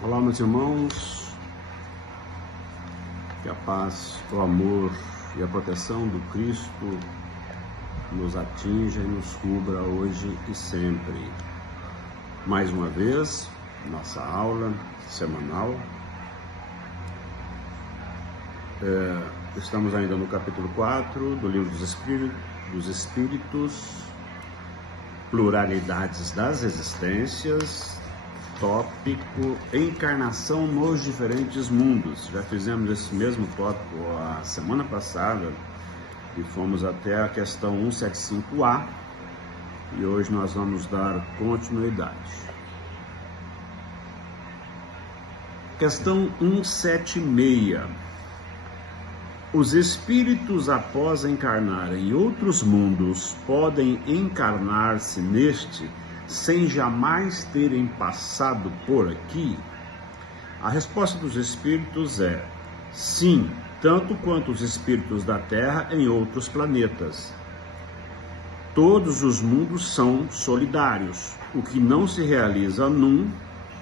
Olá, meus irmãos, que a paz, o amor e a proteção do Cristo nos atinja e nos cubra hoje e sempre. Mais uma vez, nossa aula semanal. Estamos ainda no capítulo 4 do livro dos Espíritos, Pluralidades das Existências, tópico Encarnação nos Diferentes Mundos. Já fizemos esse mesmo tópico a semana passada e fomos até a questão 175A e hoje nós vamos dar continuidade. Questão 176. Os espíritos, após encarnar em outros mundos, podem encarnar-se neste sem jamais terem passado por aqui? A resposta dos espíritos é sim, tanto quanto os espíritos da Terra em outros planetas. Todos os mundos são solidários. O que não se realiza num,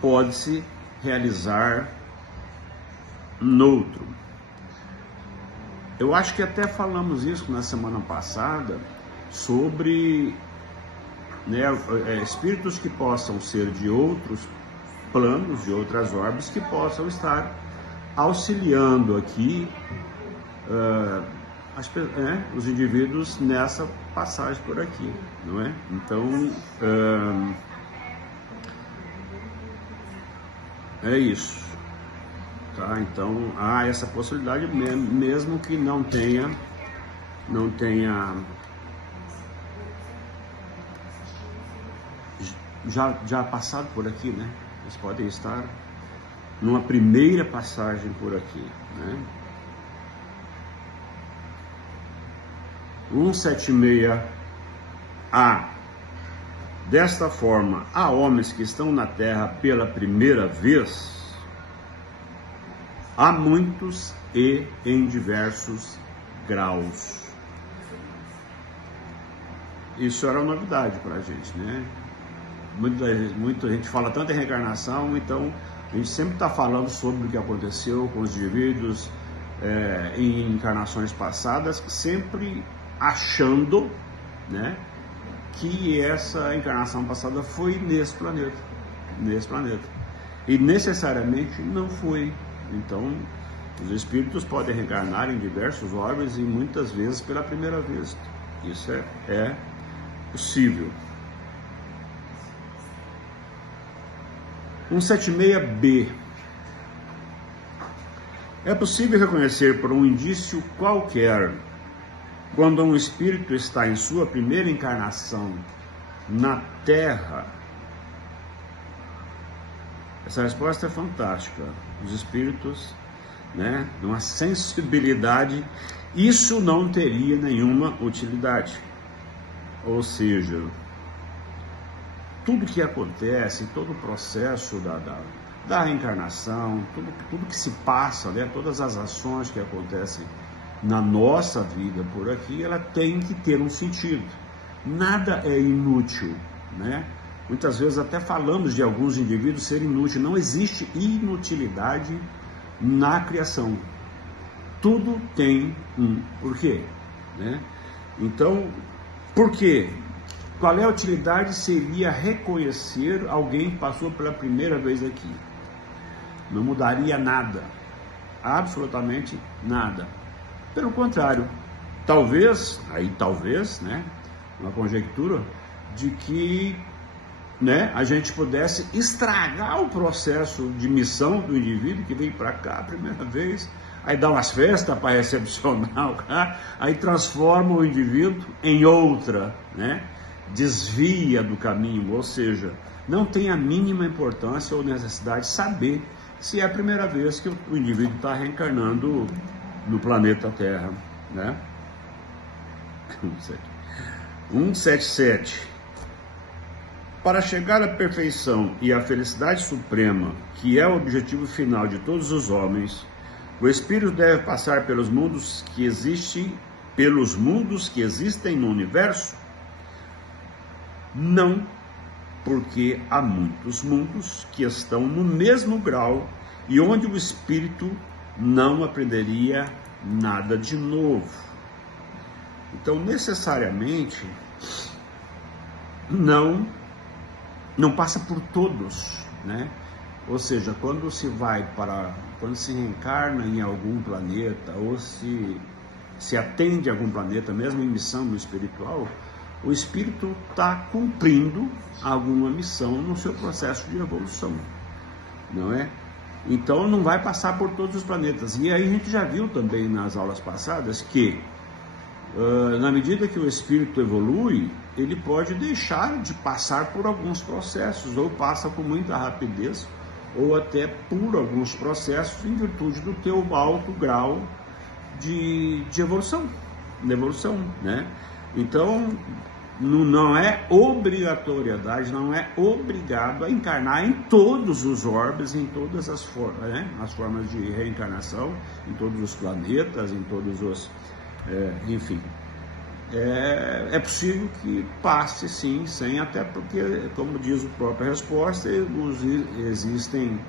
pode-se realizar noutro. Eu acho que até falamos isso na semana passada, sobre espíritos que possam ser de outros planos, de outras órbitas, que possam estar auxiliando aqui os indivíduos nessa passagem por aqui, não é? Então, é isso. Tá? Então, há essa possibilidade mesmo que não tenha já passado por aqui, né? Eles podem estar numa primeira passagem por aqui, né? 176A. Desta forma, há homens que estão na Terra pela primeira vez. Há muitos e em diversos graus. Isso era uma novidade para a gente, né? Muita gente fala tanto em reencarnação, então a gente sempre está falando sobre o que aconteceu com os indivíduos em encarnações passadas, sempre achando, né, que essa encarnação passada foi nesse planeta. E necessariamente não foi. Então, os espíritos podem reencarnar em diversos orbes e muitas vezes pela primeira vez. Isso é possível. 176B. É possível reconhecer por um indício qualquer quando um espírito está em sua primeira encarnação na Terra? Essa resposta é fantástica. Os espíritos, né, numa sensibilidade, isso não teria nenhuma utilidade. Ou seja, tudo que acontece, todo o processo da reencarnação, tudo que se passa, né, todas as ações que acontecem na nossa vida por aqui, ela tem que ter um sentido. Nada é inútil, né? Muitas vezes até falamos de alguns indivíduos serem inúteis. Não existe inutilidade na criação. Tudo tem um porquê, né? Então, por quê? Qual é a utilidade? Seria reconhecer alguém que passou pela primeira vez aqui. Não mudaria nada. Absolutamente nada. Pelo contrário, talvez, né, uma conjectura de que, né, a gente pudesse estragar o processo de missão do indivíduo que vem para cá a primeira vez, aí dá umas festas para recepcionar o cara, aí transforma o indivíduo em outra, né, desvia do caminho, ou seja, não tem a mínima importância ou necessidade de saber se é a primeira vez que o indivíduo está reencarnando no planeta Terra, né? 177. Para chegar à perfeição e à felicidade suprema, que é o objetivo final de todos os homens, o espírito deve passar pelos mundos que existem no universo? Não porque há muitos mundos que estão no mesmo grau e onde o espírito não aprenderia nada de novo. Então, necessariamente, não passa por todos, né? Ou seja, quando se reencarna em algum planeta ou se atende a algum planeta, mesmo em missão no espiritual, o espírito está cumprindo alguma missão no seu processo de evolução, não é? Então não vai passar por todos os planetas. E aí a gente já viu também nas aulas passadas que na medida que o espírito evolui, ele pode deixar de passar por alguns processos, ou passa com muita rapidez, ou até por alguns processos em virtude do teu alto grau de evolução, né? Então, não é obrigatoriedade, não é obrigado a encarnar em todos os orbes, em todas as formas, né? As formas de reencarnação, em todos os planetas, em todos os... enfim, é possível que passe sim, sem, até porque, como diz a própria resposta, existem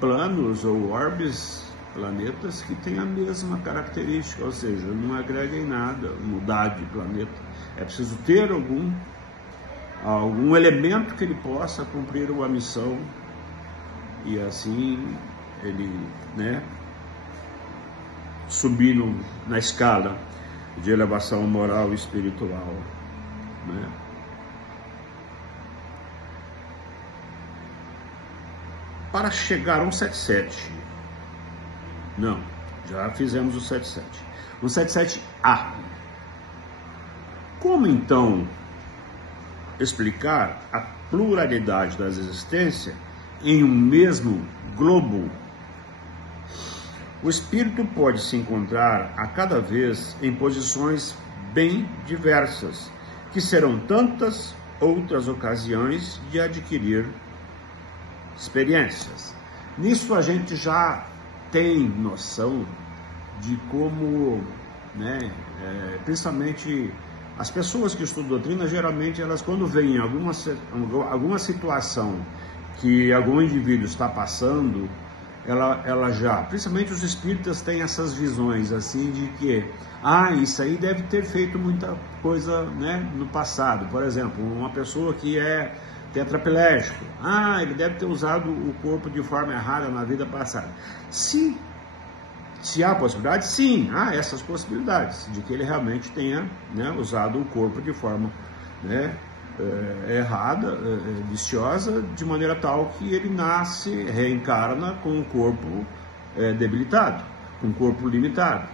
planos ou orbes, planetas que têm a mesma característica, ou seja, não agrega em nada mudar de planeta. É preciso ter algum elemento que ele possa cumprir uma missão e assim ele, né, subir na escala de elevação moral e espiritual, né? Para chegar a um 77, não, já fizemos o 77, o 77A. Como então explicar a pluralidade das existências em um mesmo globo? O espírito pode se encontrar a cada vez em posições bem diversas, que serão tantas outras ocasiões de adquirir experiências. Nisso a gente já tem noção de como, né, principalmente as pessoas que estudam doutrina, geralmente elas, quando veem alguma situação que algum indivíduo está passando, ela já, principalmente os espíritas têm essas visões assim de que, isso aí deve ter feito muita coisa, né, no passado. Por exemplo, uma pessoa que é tetraplégico, ele deve ter usado o corpo de forma errada na vida passada. Se há possibilidade, sim, há essas possibilidades de que ele realmente tenha, né, usado o corpo de forma, né, errada, viciosa, de maneira tal que ele reencarna com o corpo debilitado, com o corpo limitado.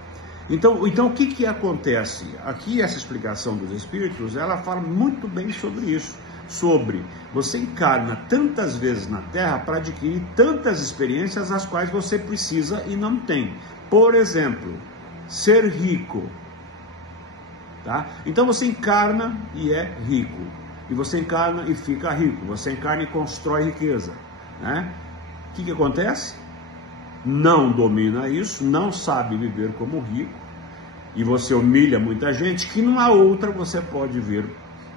Então o que acontece? Aqui essa explicação dos espíritos, ela fala muito bem sobre isso, sobre você encarna tantas vezes na Terra para adquirir tantas experiências as quais você precisa e não tem. Por exemplo, ser rico, tá? Então você encarna e é rico. E você encarna e fica rico, você encarna e constrói riqueza, né? O que acontece? Não domina isso, não sabe viver como rico, e você humilha muita gente, que numa outra você pode vir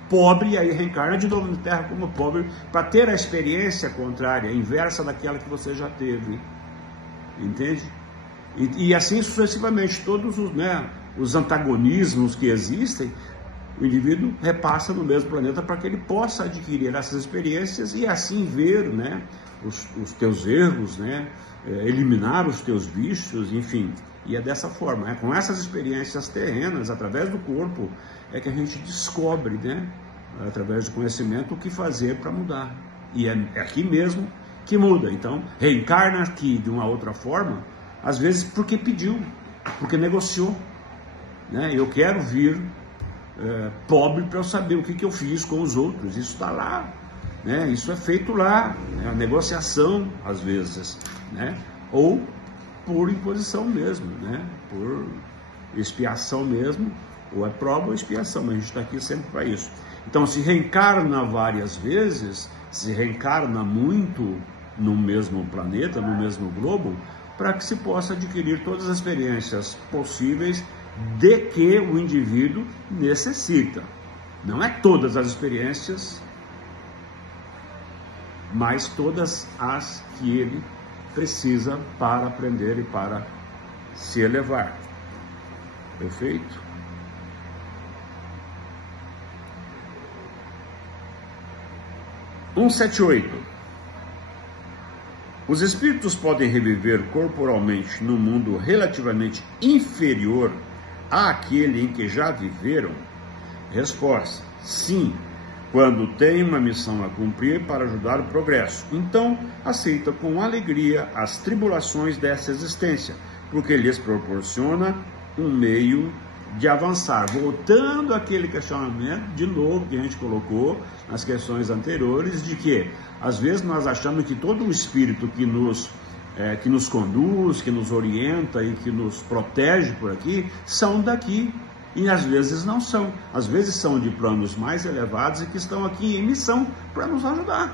pobre, e aí reencarna de novo na Terra como pobre, para ter a experiência contrária, inversa daquela que você já teve, entende? E assim sucessivamente, todos os antagonismos que existem, o indivíduo repassa no mesmo planeta para que ele possa adquirir essas experiências e assim ver, né, os teus erros, né, eliminar os teus vícios, enfim. E é dessa forma, com essas experiências terrenas, através do corpo, é que a gente descobre, né, através do conhecimento, o que fazer para mudar. E é aqui mesmo que muda. Então, reencarna aqui de uma outra forma, às vezes porque pediu, porque negociou, né? Eu quero vir pobre para eu saber o que eu fiz com os outros. Isso está lá, né? Isso é feito lá, né? A negociação às vezes, né? Ou por imposição mesmo, né? Por expiação mesmo, ou é prova ou expiação, mas a gente está aqui sempre para isso. Então, se reencarna várias vezes, se reencarna muito no mesmo planeta, no mesmo globo, para que se possa adquirir todas as experiências possíveis de que o indivíduo necessita. Não é todas as experiências mas todas as que ele precisa para aprender e para se elevar. Perfeito? (178) Os espíritos podem reviver corporalmente no mundo relativamente inferior àquele em que já viveram? Resposta: sim, quando tem uma missão a cumprir para ajudar o progresso. Então, aceita com alegria as tribulações dessa existência, porque lhes proporciona um meio de avançar. Voltando àquele questionamento, de novo, que a gente colocou nas questões anteriores, de que, às vezes, nós achamos que todo o espírito que nos conduz, que nos orienta e que nos protege por aqui, são daqui. E às vezes não são. Às vezes são de planos mais elevados e que estão aqui em missão para nos ajudar.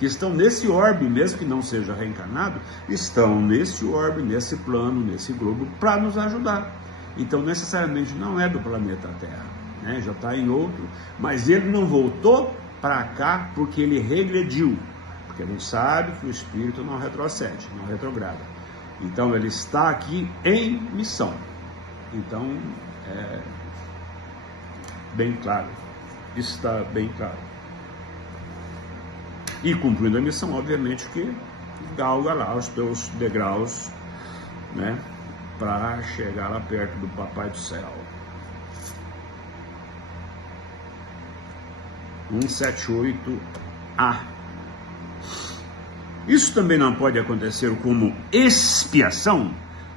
Que estão nesse orbe, mesmo que não seja reencarnado, estão nesse orbe, nesse plano, nesse globo, para nos ajudar. Então, necessariamente não é do planeta Terra, né? Já está em outro, mas ele não voltou para cá porque ele regrediu, porque ele sabe que o espírito não retrocede, não retrograda. Então, ele está aqui em missão. Então, bem claro, está bem claro. E cumprindo a missão, obviamente que galga lá os teus degraus, né, para chegar lá perto do Papai do Céu. 178A. Isso também não pode acontecer como expiação?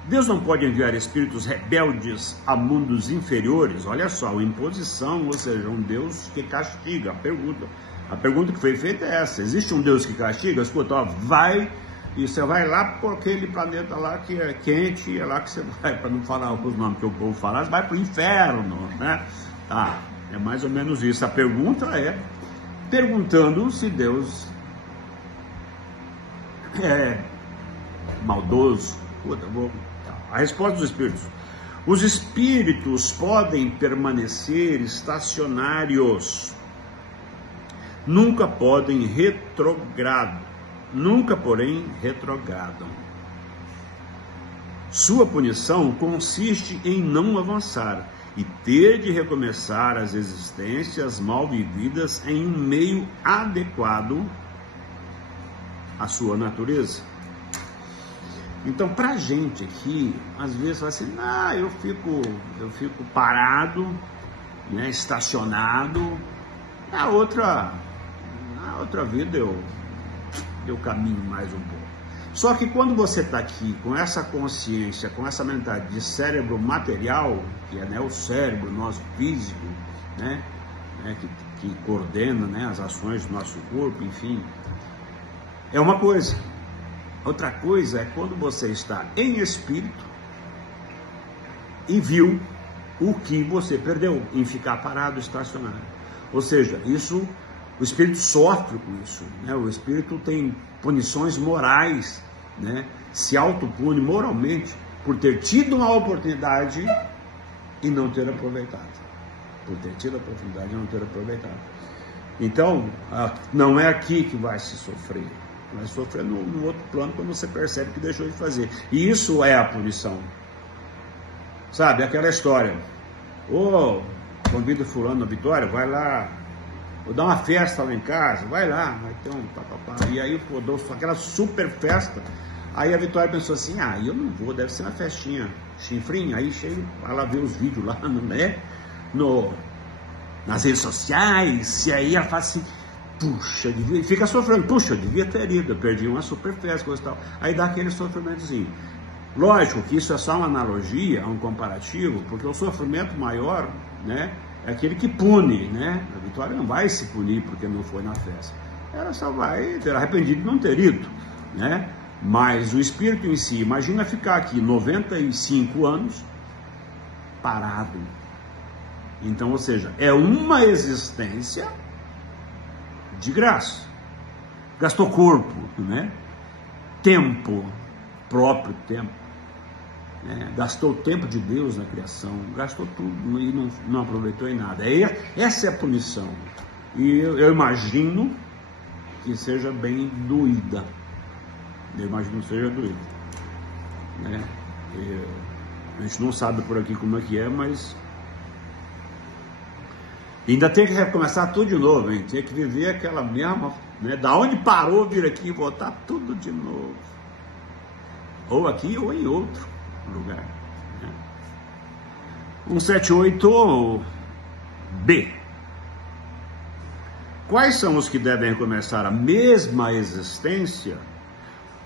Deus não pode enviar espíritos rebeldes a mundos inferiores? Olha só, uma imposição, ou seja, um Deus que castiga. A pergunta que foi feita é essa: existe um Deus que castiga? Escuta, ó, vai, e você vai lá por aquele planeta lá que é quente, é lá que você vai, para não falar os nomes que o povo fala, vai para o inferno, né? Tá, é mais ou menos isso. A pergunta é perguntando se Deus é maldoso. A resposta dos espíritos: os espíritos podem permanecer estacionários, nunca podem retrogradar, nunca porém retrogradam. Sua punição consiste em não avançar e ter de recomeçar as existências mal vividas em um meio adequado à sua natureza. Então, para a gente aqui, às vezes fala assim, eu fico parado, né, estacionado, na outra vida eu caminho mais um pouco. Só que quando você está aqui com essa consciência, com essa mentalidade de cérebro material, que é, né, o cérebro nosso físico, né, que coordena, né, as ações do nosso corpo, enfim, é uma coisa. Outra coisa é quando você está em espírito e viu o que você perdeu em ficar parado, estacionado. Ou seja, isso, o espírito sofre com isso, né? O espírito tem punições morais, né? Se autopune moralmente por ter tido uma oportunidade e não ter aproveitado. Por ter tido a oportunidade e não ter aproveitado. Então, não é aqui que vai se sofrer. Vai sofrer no outro plano quando você percebe que deixou de fazer. E isso é a punição. Sabe, aquela história. Convido fulano na Vitória, vai lá. Vou dar uma festa lá em casa, vai lá. Vai ter um papapá. E aí, dou aquela super festa. Aí a Vitória pensou assim, eu não vou, deve ser uma festinha chinfrinha. Aí ela vê os vídeos lá, né? Nas redes sociais. E aí ela fala assim, puxa, fica sofrendo, puxa, eu devia ter ido, eu perdi uma super festa, coisa e tal. Aí dá aquele sofrimentozinho. Lógico que isso é só uma analogia, um comparativo, porque o sofrimento maior, né, é aquele que pune, né? A Vitória não vai se punir porque não foi na festa. Ela só vai ter arrependido de não ter ido, né? Mas o espírito em si, imagina ficar aqui 95 anos parado. Então, ou seja, é uma existência de graça. Gastou corpo, né? Tempo, próprio tempo, né? Gastou o tempo de Deus na criação, gastou tudo e não aproveitou em nada. Essa é a punição. E eu imagino que seja bem doída. Eu imagino que seja doída, né? A gente não sabe por aqui como é que é, mas ainda tem que recomeçar tudo de novo, hein? Tem que viver aquela mesma, né? Da onde parou, vir aqui e voltar tudo de novo. Ou aqui ou em outro lugar, né? 178B. Quais são os que devem recomeçar a mesma existência?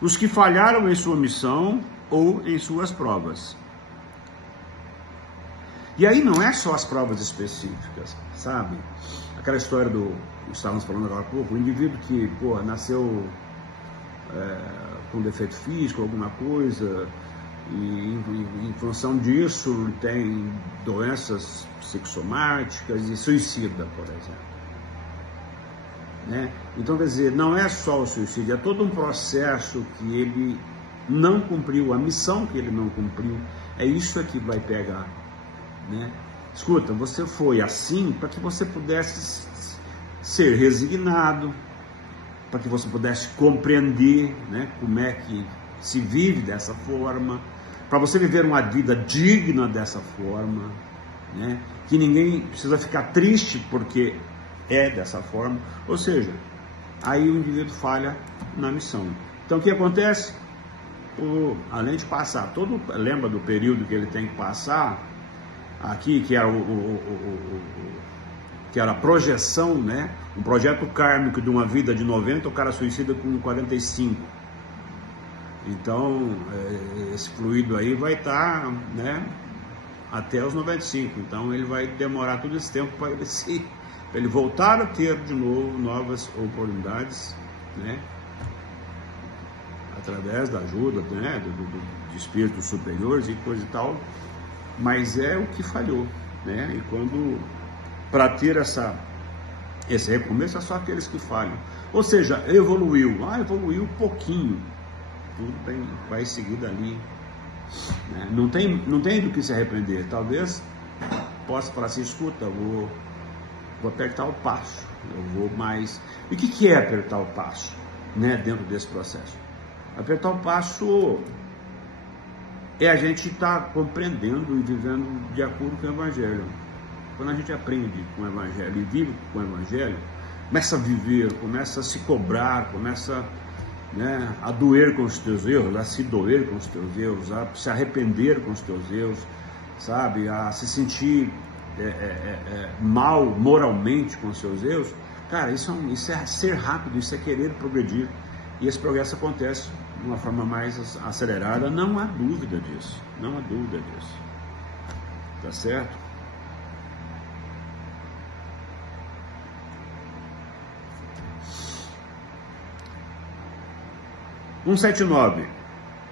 Os que falharam em sua missão ou em suas provas. E aí não é só as provas específicas, sabe? Aquela história estávamos falando agora há pouco, o indivíduo que, nasceu com defeito físico, alguma coisa, e em função disso tem doenças psicossomáticas e suicida, por exemplo. Né? Então, quer dizer, não é só o suicídio, é todo um processo que ele não cumpriu, a missão que ele não cumpriu, é isso que vai pegar, né? Escuta, você foi assim para que você pudesse ser resignado, para que você pudesse compreender, né, como é que se vive dessa forma, para você viver uma vida digna dessa forma, né, que ninguém precisa ficar triste porque é dessa forma. Ou seja, aí o indivíduo falha na missão. Então o que acontece? Além de passar lembra do período que ele tem que passar aqui, que era que era a projeção, né? Um projeto kármico de uma vida de 90, o cara suicida com 45. Então esse fluido aí vai estar, né, até os 95. Então ele vai demorar todo esse tempo para ele voltar a ter de novo novas oportunidades, né? Através da ajuda, né, de espíritos superiores e coisa e tal, mas é o que falhou, né? E para ter esse recomeço é só aqueles que falham. Ou seja, evoluiu um pouquinho, tudo bem, vai seguir dali, né? Não tem do que se arrepender. Talvez possa falar assim, escuta, vou apertar o passo, eu vou mais. E o que é apertar o passo, né, dentro desse processo? Apertar o passo é a gente estar compreendendo e vivendo de acordo com o Evangelho. Quando a gente aprende com o Evangelho e vive com o Evangelho, começa a viver, começa a se cobrar, começa, né, a doer com os teus erros, a se doer com os teus erros, a se arrepender com os teus erros, sabe, a se sentir mal moralmente com os seus erros. Cara, isso é ser rápido, isso é querer progredir. E esse progresso acontece de uma forma mais acelerada, não há dúvida disso, não há dúvida disso, tá certo? Um 179.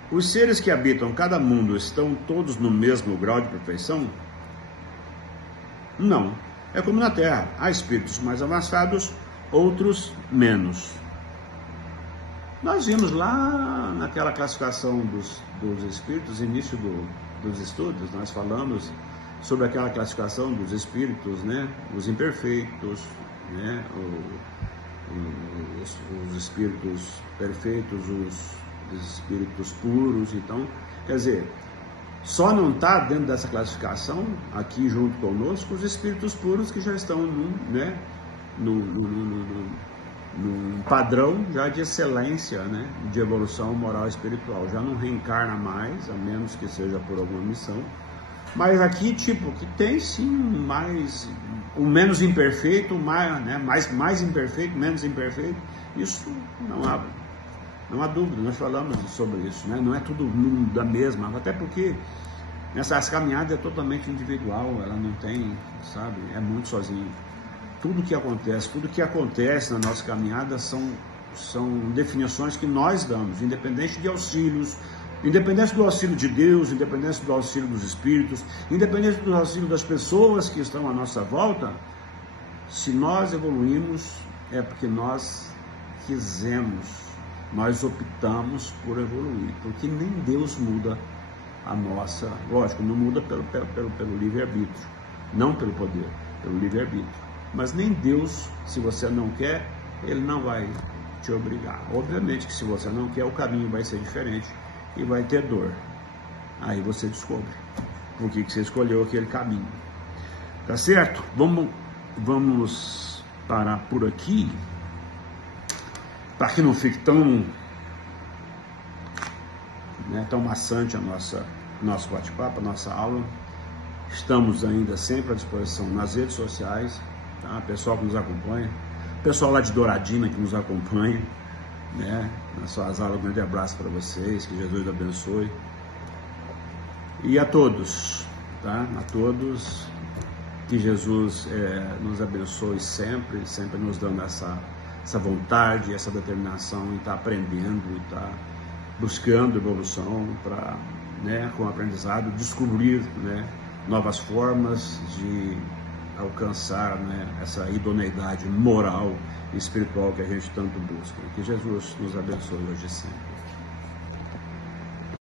Os seres que habitam cada mundo estão todos no mesmo grau de perfeição? Não. É como na Terra, há espíritos mais avançados, outros menos. Nós vimos lá naquela classificação dos espíritos, início dos estudos, nós falamos sobre aquela classificação dos espíritos, né? Os imperfeitos, né? Os espíritos perfeitos, os espíritos puros. Então, quer dizer, só não está dentro dessa classificação, aqui junto conosco, os espíritos puros que já estão num padrão já de excelência, né, de evolução moral e espiritual. Já não reencarna mais, a menos que seja por alguma missão. Mas aqui, tipo, que tem sim o menos imperfeito, mais imperfeito, menos imperfeito. Isso não há dúvida, nós falamos sobre isso, né? Não é tudo da mesma, até porque essa caminhada é totalmente individual, ela não tem, sabe, é muito sozinho. Tudo que acontece na nossa caminhada são definições que nós damos, independente de auxílios, independente do auxílio de Deus, independente do auxílio dos espíritos, independente do auxílio das pessoas que estão à nossa volta. Se nós evoluímos, é porque nós quisemos, nós optamos por evoluir, porque nem Deus muda a nossa, lógico, não muda pelo livre-arbítrio, não pelo poder, pelo livre-arbítrio. Mas nem Deus, se você não quer, Ele não vai te obrigar. Obviamente que se você não quer, o caminho vai ser diferente e vai ter dor. Aí você descobre por que você escolheu aquele caminho. Tá certo? Vamos parar por aqui, para que não fique tão maçante nosso bate-papo, a nossa aula. Estamos ainda sempre à disposição nas redes sociais, tá? Pessoal que nos acompanha, pessoal lá de Douradina que nos acompanha, né? Nas suas aulas, um grande abraço para vocês, que Jesus abençoe. E a todos, tá? A todos, que Jesus nos abençoe sempre, sempre nos dando essa vontade, essa determinação em estar aprendendo, e estar buscando evolução para, com o aprendizado, descobrir, novas formas de alcançar, essa idoneidade moral e espiritual que a gente tanto busca. Que Jesus nos abençoe hoje e sempre.